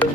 Hai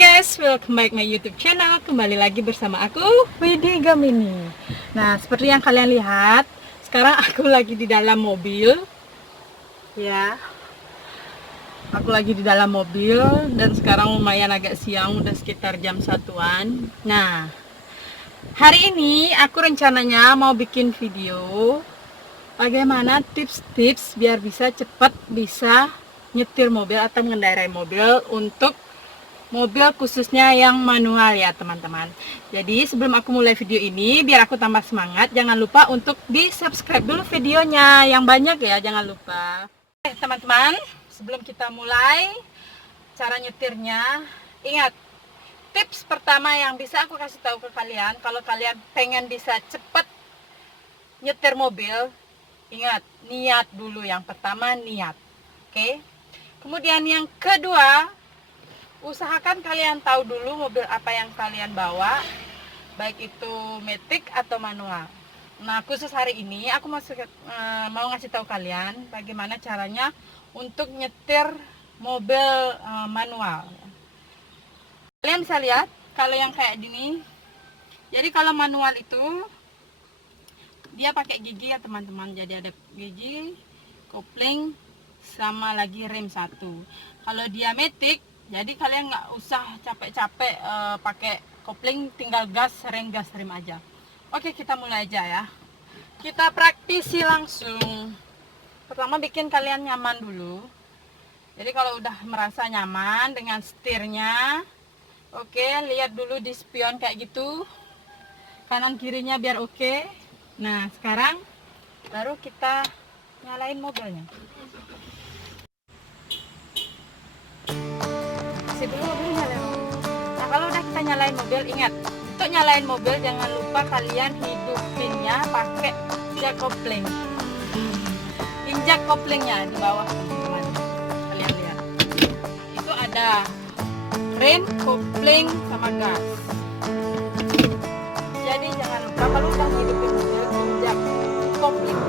guys, welcome back my YouTube channel. Kembali lagi bersama aku, Widi Gamini. Nah, seperti yang kalian lihat, sekarang aku lagi di dalam mobil. Ya, aku lagi di dalam mobil dan sekarang lumayan agak siang, udah sekitar jam 1-an. Nah, hari ini aku rencananya mau bikin video bagaimana tips-tips biar bisa cepat bisa nyetir mobil atau mengendarai mobil untuk mobil khususnya yang manual ya teman-teman. Jadi sebelum aku mulai video ini, biar aku tambah semangat, jangan lupa untuk di subscribe dulu videonya yang banyak ya, jangan lupa. Teman-teman, sebelum kita mulai cara nyetirnya, ingat tips pertama yang bisa aku kasih tahu ke kalian, kalau kalian pengen bisa cepat nyetir mobil, ingat niat dulu. Yang pertama niat, oke? Kemudian yang kedua, usahakan kalian tahu dulu mobil apa yang kalian bawa, baik itu matic atau manual. Nah, khusus hari ini aku mau ngasih tahu kalian bagaimana caranya untuk nyetir mobil manual. Kalian bisa lihat kalau yang kayak gini. Jadi kalau manual itu dia pakai gigi ya teman-teman. Jadi ada gigi, kopling, sama lagi rem satu. Kalau dia matic, jadi kalian nggak usah capek-capek pakai kopling, tinggal gas rem aja. Oke, kita mulai aja ya. Kita praktisi langsung. Pertama bikin kalian nyaman dulu. Jadi kalau udah merasa nyaman dengan setirnya, oke, lihat dulu di spion kayak gitu. Kanan kirinya biar oke. Nah, sekarang baru kita nyalain mobilnya. Dulu mobilnya nyalain. Nah, kalau udah kita nyalain mobil, ingat untuk nyalain mobil jangan lupa kalian hidupinnya pakai jack kopling. Injak koplingnya di bawah teman-teman. Kalian lihat. Itu ada rem, kopling, sama gas. Jadi jangan lupa kalau udah hidupin mobil, injak kopling.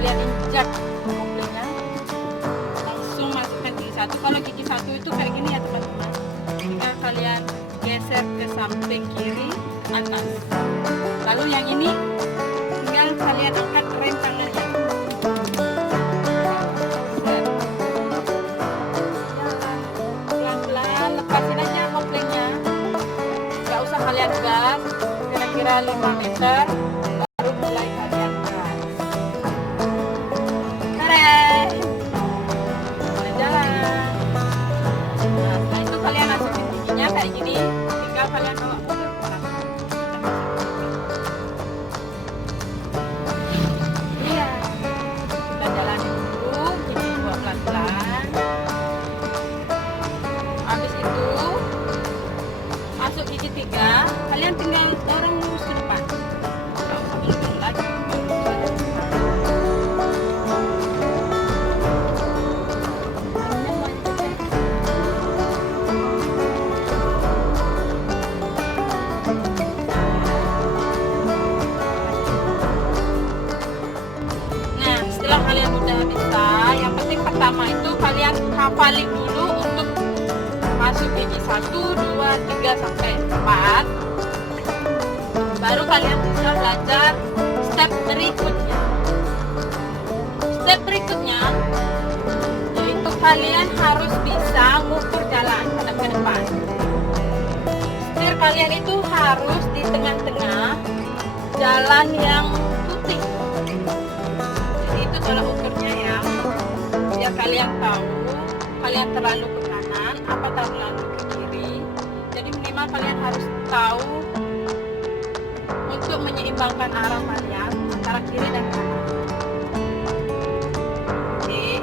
Kalian injak koplingnya, langsung masukkan gigi satu. Kalau gigi satu itu kayak gini ya teman-teman, tinggal kalian geser ke samping kiri atas. Lalu yang ini tinggal kalian angkat rem tangannya, pelan-pelan lepasin aja koplingnya, nggak usah kalian gas. Kira-kira 5 meter baru mulai kalian gas. Kayak gini, tinggal kalian bawa mobil pulang. Iya, kita jalanin dulu, gigi 2 pelan-pelan. Habis itu masuk gigi 3, kalian tinggal dorong lurus ke depan. Nggak usah belok lagi. Kalian udah bisa, yang penting pertama itu kalian hafalin dulu untuk masuk gigi 1, 2, 3 sampai 4. Baru kalian bisa belajar step berikutnya. Step berikutnya yaitu kalian harus bisa ngukur jalan hadap ke depan. Setir kalian itu harus di tengah-tengah jalan yang putih. Cara ukurnya ya, biar kalian tahu kalian terlalu ke kanan apa terlalu ke kiri. Jadi minimal kalian harus tahu untuk menyeimbangkan arah kalian antara kiri dan kanan. Oke,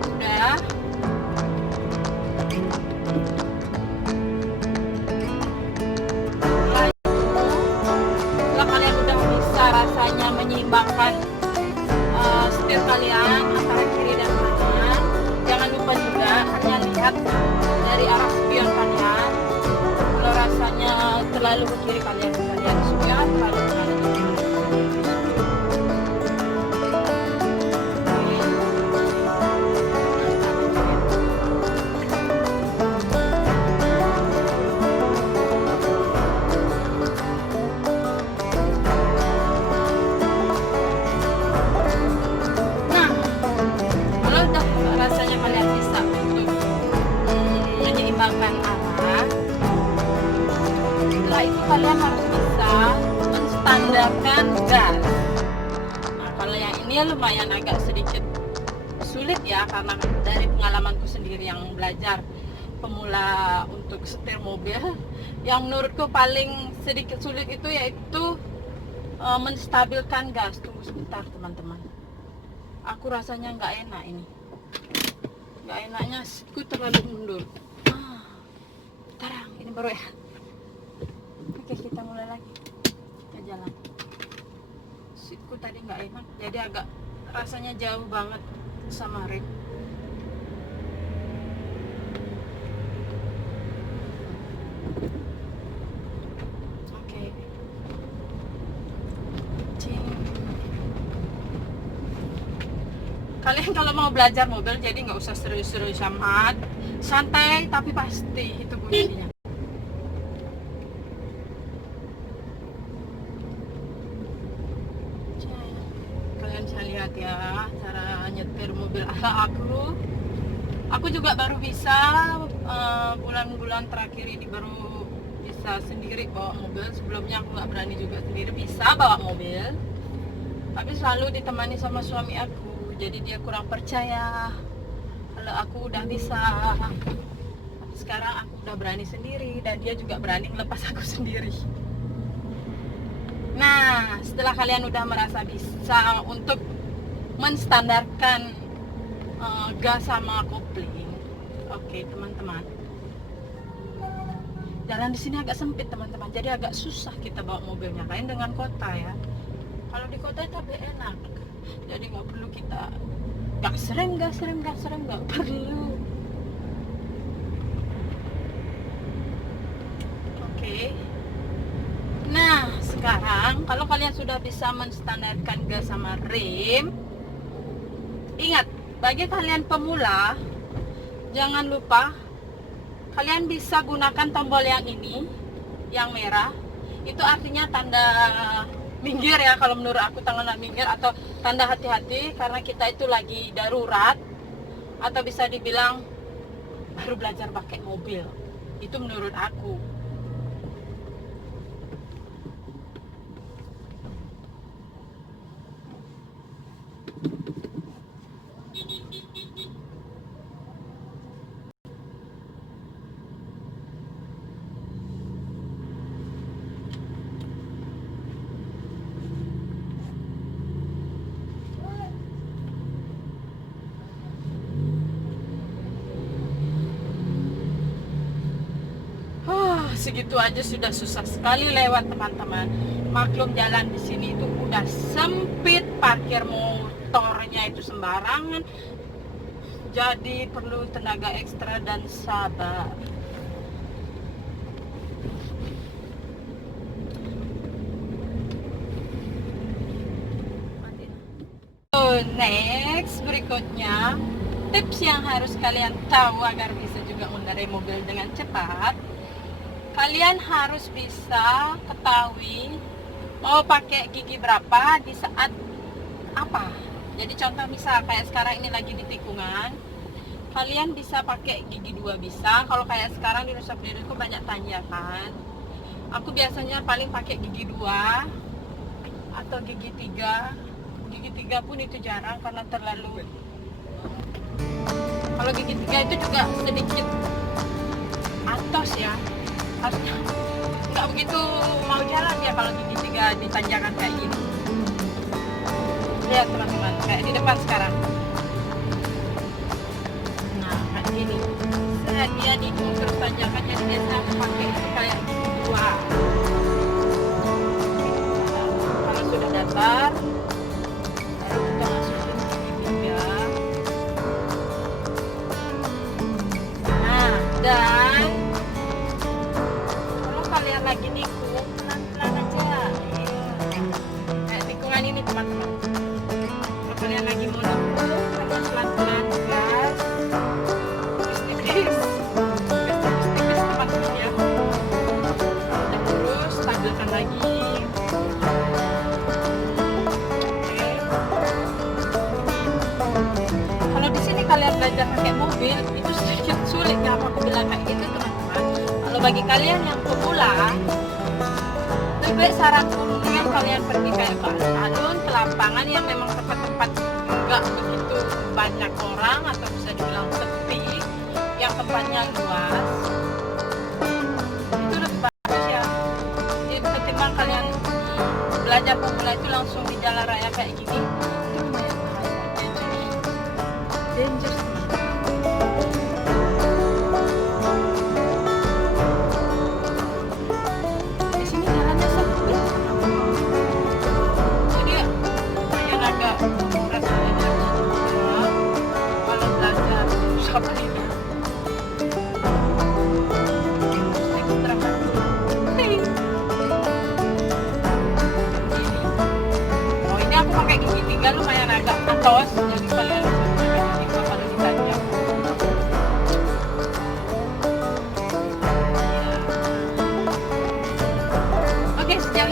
sudah lihat dari arah spion kalian. Kalau rasanya terlalu ke kiri, kalian bisa lihat spion, terlalu ke kanan di kiri. Nah, kalau udah rasanya kalian bisa untuk menyeimbangkan arah, setelah itu kalian harus bisa menstandarkan gas. Nah, kalau yang ini lumayan agak sedikit sulit ya, karena dari pengalamanku sendiri yang belajar pemula untuk setir mobil, yang menurutku paling sedikit sulit itu yaitu menstabilkan gas. Tunggu sebentar teman-teman, aku rasanya nggak enak ini, nggak enaknya aku terlalu mundur. Tarang, ini baru ya. Oke, kita mulai lagi, kita jalan. Seatku tadi nggak enak, jadi agak rasanya jauh banget sama rem. Oke. Cing. Kalian kalau mau belajar mobil jadi nggak usah serius-serius amat, santai tapi pasti itu kuncinya. Kalian bisa lihat ya cara nyetir mobil ala aku. Aku juga baru bisa bulan-bulan terakhir ini baru bisa sendiri bawa mobil. Sebelumnya aku nggak berani juga sendiri bisa bawa mobil, tapi selalu ditemani sama suami aku. Jadi dia kurang percaya kalau aku udah bisa. Sekarang aku udah berani sendiri dan dia juga berani melepas aku sendiri. Nah, setelah kalian udah merasa bisa untuk menstandarkan gas sama kopling, oke teman-teman. Jalan di sini agak sempit teman-teman, jadi agak susah kita bawa mobilnya. Kayak dengan kota ya. Kalau di kota tapi enak, jadi nggak perlu kita gas rem, nggak perlu. Oke. Nah, sekarang kalau kalian sudah bisa menstandarkan gas sama rem, ingat, bagi kalian pemula, jangan lupa kalian bisa gunakan tombol yang ini, yang merah. Itu artinya tanda minggir ya, kalau menurut aku tanda minggir atau tanda hati-hati, karena kita itu lagi darurat, atau bisa dibilang baru belajar pakai mobil. Itu menurut aku. Segitu aja sudah susah sekali lewat teman-teman. Maklum jalan di sini itu udah sempit, parkir motornya itu sembarangan. Jadi perlu tenaga ekstra dan sabar. Next, berikutnya tips yang harus kalian tahu agar bisa juga mengendarai mobil dengan cepat. Kalian harus bisa ketahui mau pakai gigi berapa di saat apa. Jadi contoh misal kayak sekarang ini lagi di tikungan, kalian bisa pakai gigi 2 bisa. Kalau kayak sekarang di Nusa Penida itu banyak tanjakan, aku biasanya paling pakai gigi 2 atau gigi 3. Gigi 3 pun itu jarang karena terlalu, kalau gigi 3 itu juga sedikit atos ya, harusnya nggak begitu mau jalan ya kalau gigi 3 di tanjakan kayak gini. Lihat teman-teman, kayak di depan sekarang. Nah kayak gini, dia di terus tanjakan, jadi dia harus pakai kayak gigi 2. Kalau sudah datar, baru kita masukin gigi 3. Dan kalau kalian lagi nikung, pelan-pelan aja. Iya. Kayak tikungan ini teman-teman. Kalau kalian lagi mau nikung, kalian pelan-pelan gas. Tipis-tipis. Tipis-tipis teman-teman ya. Udah terus, stabilkan lagi. Kalian belajar pakai mobil itu sedikit sulit. Kenapa aku bilang kayak gitu teman-teman? Kalau bagi kalian yang pemula, lebih baik saranku mendingan kalian pergi kayak ke alun-alun, ke lapangan yang memang tempat-tempat nggak begitu banyak orang atau bisa dibilang sepi, yang tempatnya luas. Itu lebih bagus ya. Jadi ketimbang kalian belajar pemula itu langsung di jalan raya kayak gini. Dangerous. Di sini jalannya sempit, jadi lumayan agak rasanya juga kalau belajar sabar ini. Ekstra banget. Oh ini aku pakai gigi 3 lumayan agak atos, jadi kalian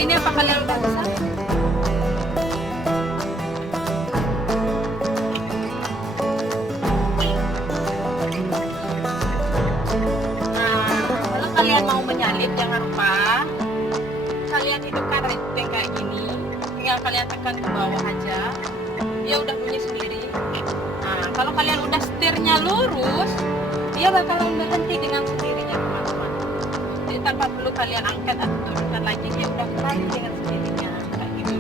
ini apa kalian udah bisa? Nah, kalau kalian mau menyalip jangan lupa kalian hidupkan renteng kayak gini. Tinggal kalian tekan ke bawah aja, dia udah bunyi sendiri. Nah, kalau kalian udah setirnya lurus, dia bakalan berhenti dengan sendirinya teman-teman. Jadi tanpa perlu kalian angkat atau turunkan lagi, dia udah kembali dengan sendirinya kayak gitu.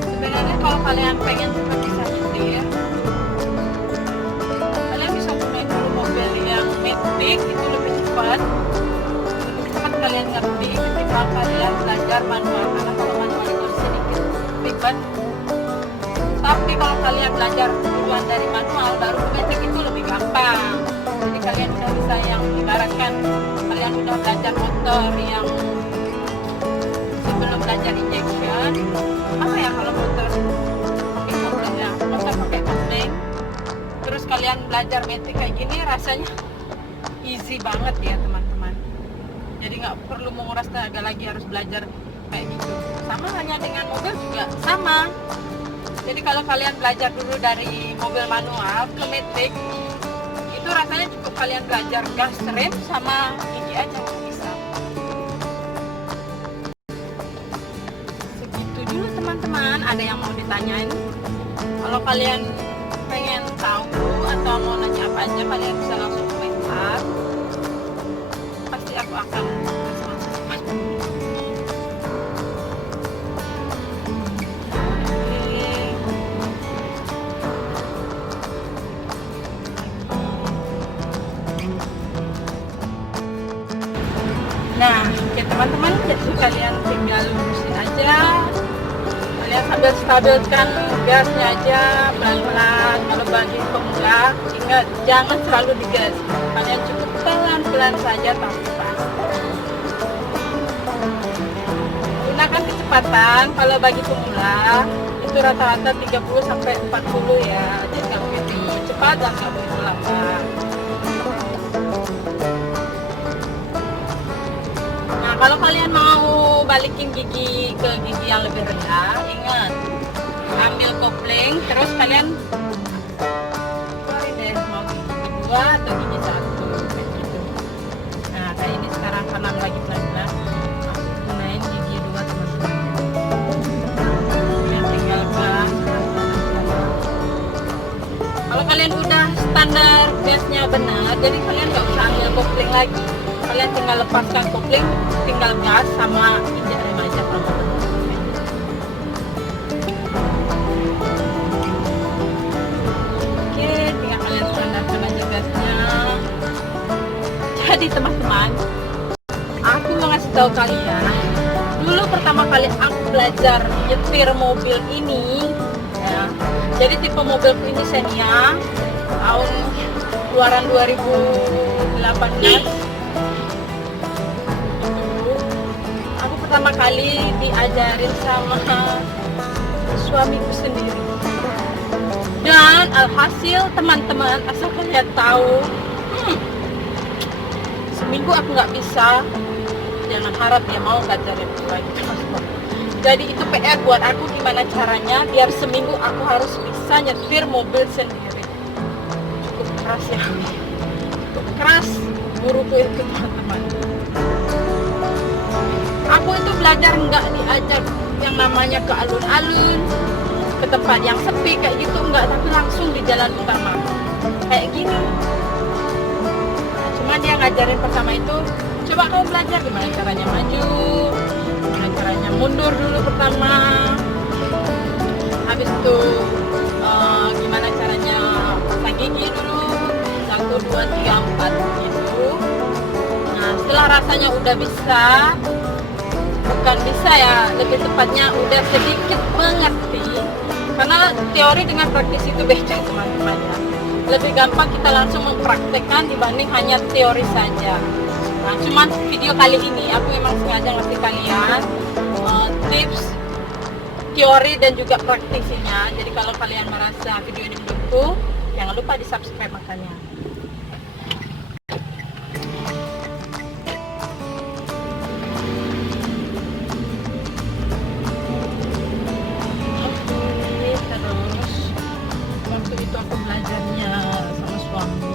Sebenarnya kalau kalian pengen cepat bisa nyetir, kalian bisa punya dulu mobil yang matic, itu lebih cepat kalian ngerti ketimbang kalian belajar manual, karena kalau manual itu sedikit ribet. Tapi kalau kalian belajar duluan dari manual baru ke matic itu lebih gampang. Jadi kalian udah bisa, yang ibaratkan kalian udah belajar motor yang sebelum belajar injection, apa ya kalau motor pakai kopling ya, motor pakai kopling, terus kalian belajar matic kayak gini rasanya easy banget ya teman-teman. Jadi nggak perlu menguras tenaga lagi harus belajar kayak gitu. Sama hanya dengan mobil juga sama. Jadi kalau kalian belajar dulu dari mobil manual ke matic, itu rasanya cukup kalian belajar gas, rem, sama gigi aja bisa. Segitu dulu teman-teman. Ada yang mau ditanyain? Kalau kalian pengen tahu atau mau nanya apa aja, kalian bisa langsung komentar. Pasti aku akan respons. Nah, oke teman-teman, jadi kalian tinggal lurusin aja. Kalian sambil stabilkan gasnya aja pelan-pelan. Kalau bagi pemula, ingat jangan terlalu digas. Kalian cukup pelan-pelan saja tapi pasti. Gunakan kecepatan kalau bagi pemula itu rata-rata 30 sampai 40 ya. Jadi nggak begitu cepat dan nggak begitu lambat. Nah, kalau kalian mau balikin gigi ke gigi yang lebih rendah, ingat ambil kopling, terus kalian keluarin deh mau gigi 2 atau gigi 1 kayak gitu. Nah, kayak ini sekarang kanan lagi pelan-pelan. Gunain gigi 2 teman-teman. Yang tinggal gas. Kalau kalian udah standar gasnya benar, jadi kalian nggak usah ambil kopling lagi. Kalian tinggal lepaskan kopling, tinggal gas sama injak rem aja teman-teman. Oke, tinggal kalian standarkan aja gas Jadi teman-teman, aku mau ngasih tahu kalian, dulu pertama kali aku belajar nyetir mobil ini ya, jadi tipe mobilku ini Xenia tahun keluaran 2018. Aku pertama kali diajarin sama suamiku sendiri, dan alhasil teman-teman, asal kalian tahu, seminggu aku nggak bisa, jangan harap dia mau ngajarin lagi. Jadi itu PR buat aku, gimana caranya biar seminggu aku harus bisa nyetir mobil sendiri. Cukup keras ya, cukup keras guruku itu teman-teman. Aku itu belajar nggak diajak yang namanya ke alun-alun, ke tempat yang sepi kayak gitu, enggak, tapi langsung di jalan utama kayak gini. Cuma dia ngajarin pertama itu, coba kamu belajar gimana caranya maju, gimana caranya mundur dulu pertama, habis itu gimana caranya pasang gigi dulu, 1, 2, 3, 4 gitu. Nah setelah rasanya udah bisa, bukan bisa ya, lebih tepatnya udah sedikit mengerti, karena teori dengan praktis itu beda teman-teman ya. Lebih gampang kita langsung mempraktekkan dibanding hanya teori saja. Nah cuman video kali ini aku memang sengaja ngasih kalian tips teori dan juga praktisinya. Jadi kalau kalian merasa video ini mendukung, jangan lupa di subscribe makanya. Aku belajarnya sama suami,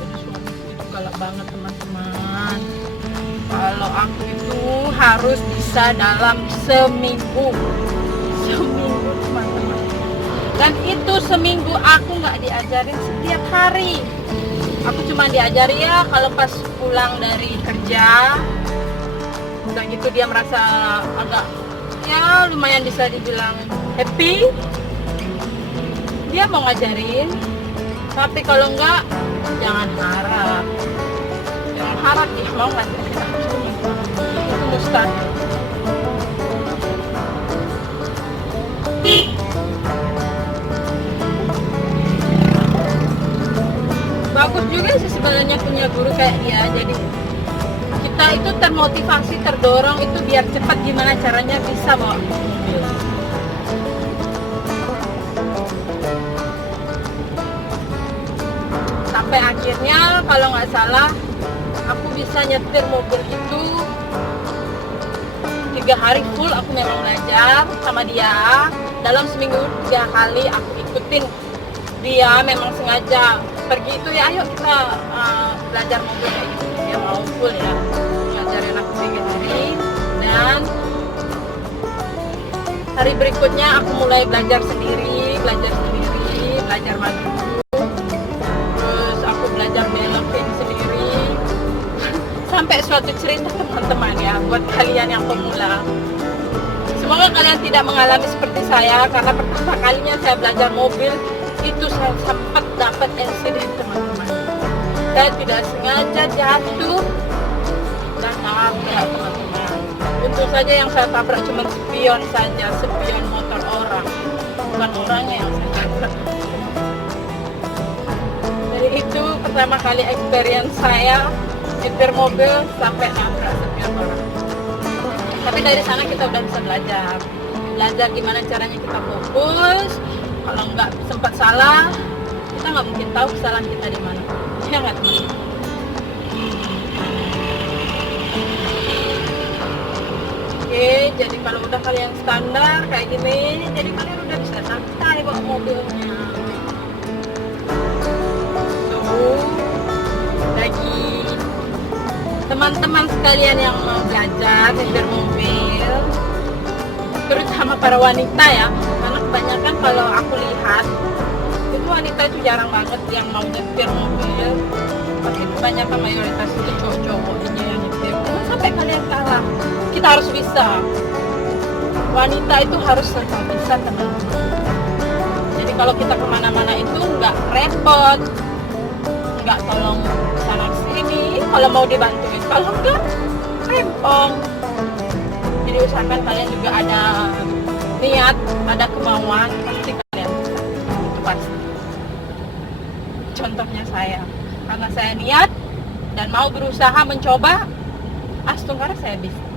jadi suamiku itu galak banget teman-teman. Kalau aku itu harus bisa dalam seminggu teman-teman, dan itu seminggu aku nggak diajarin setiap hari. Aku cuma diajari ya kalau pas pulang dari kerja, udah gitu dia merasa agak ya lumayan bisa dibilang happy, dia mau ngajarin. Tapi kalau enggak, jangan harap dia mau ngajarin aku. Itu mustahil. Bagus juga sih sebenarnya punya guru kayak dia. Jadi kita itu termotivasi, terdorong itu biar cepat gimana caranya bisa bawa mobil. Sampai akhirnya kalau nggak salah aku bisa nyetir mobil itu 3 hari full. Aku memang belajar sama dia. Dalam seminggu 3 kali aku ikutin dia, memang sengaja pergi itu ya, ayo kita belajar mobil kayak gitu. Dia mau full ya, ngajarin aku 3 hari. Dan hari berikutnya aku mulai belajar sendiri, belajar maju, belajar belokin sendiri. Sampai suatu cerita teman-teman ya, buat kalian yang pemula, semoga kalian tidak mengalami seperti saya, karena pertama kalinya saya belajar mobil itu saya sempat dapat insiden teman-teman. Saya tidak sengaja jatuh dan tabrak teman-teman. Untung saja yang saya tabrak cuma spion saja, spion motor orang, bukan orangnya yang saya tabrak. Itu pertama kali experience saya nyetir mobil sampai nabrak spion orang. Tapi dari sana kita udah bisa belajar gimana caranya kita fokus. Kalau nggak sempat salah, kita nggak mungkin tahu kesalahan kita di mana. Ya nggak teman-teman? Oke, jadi kalau udah kalian standar kayak gini, jadi kalian udah bisa santai bawa mobilnya. Bagi teman-teman sekalian yang mau belajar nyetir mobil, terutama para wanita ya, karena kebanyakan kalau aku lihat itu wanita itu jarang banget yang mau nyetir mobil, tapi kebanyakan mayoritas itu cowok-cowok ini yang nyetir. Jangan sampai kalian kalah, kita harus bisa. Wanita itu harus serba bisa teman-teman. Jadi kalau kita kemana-mana itu nggak repot, nggak tolong sana sini, kalau mau dibantuin. Kalau enggak, rempong. Jadi usahakan kalian juga ada niat, ada kemauan, pasti kalian bisa. Itu pasti. Contohnya saya, karena saya niat dan mau berusaha mencoba, Astung Kara saya bisa.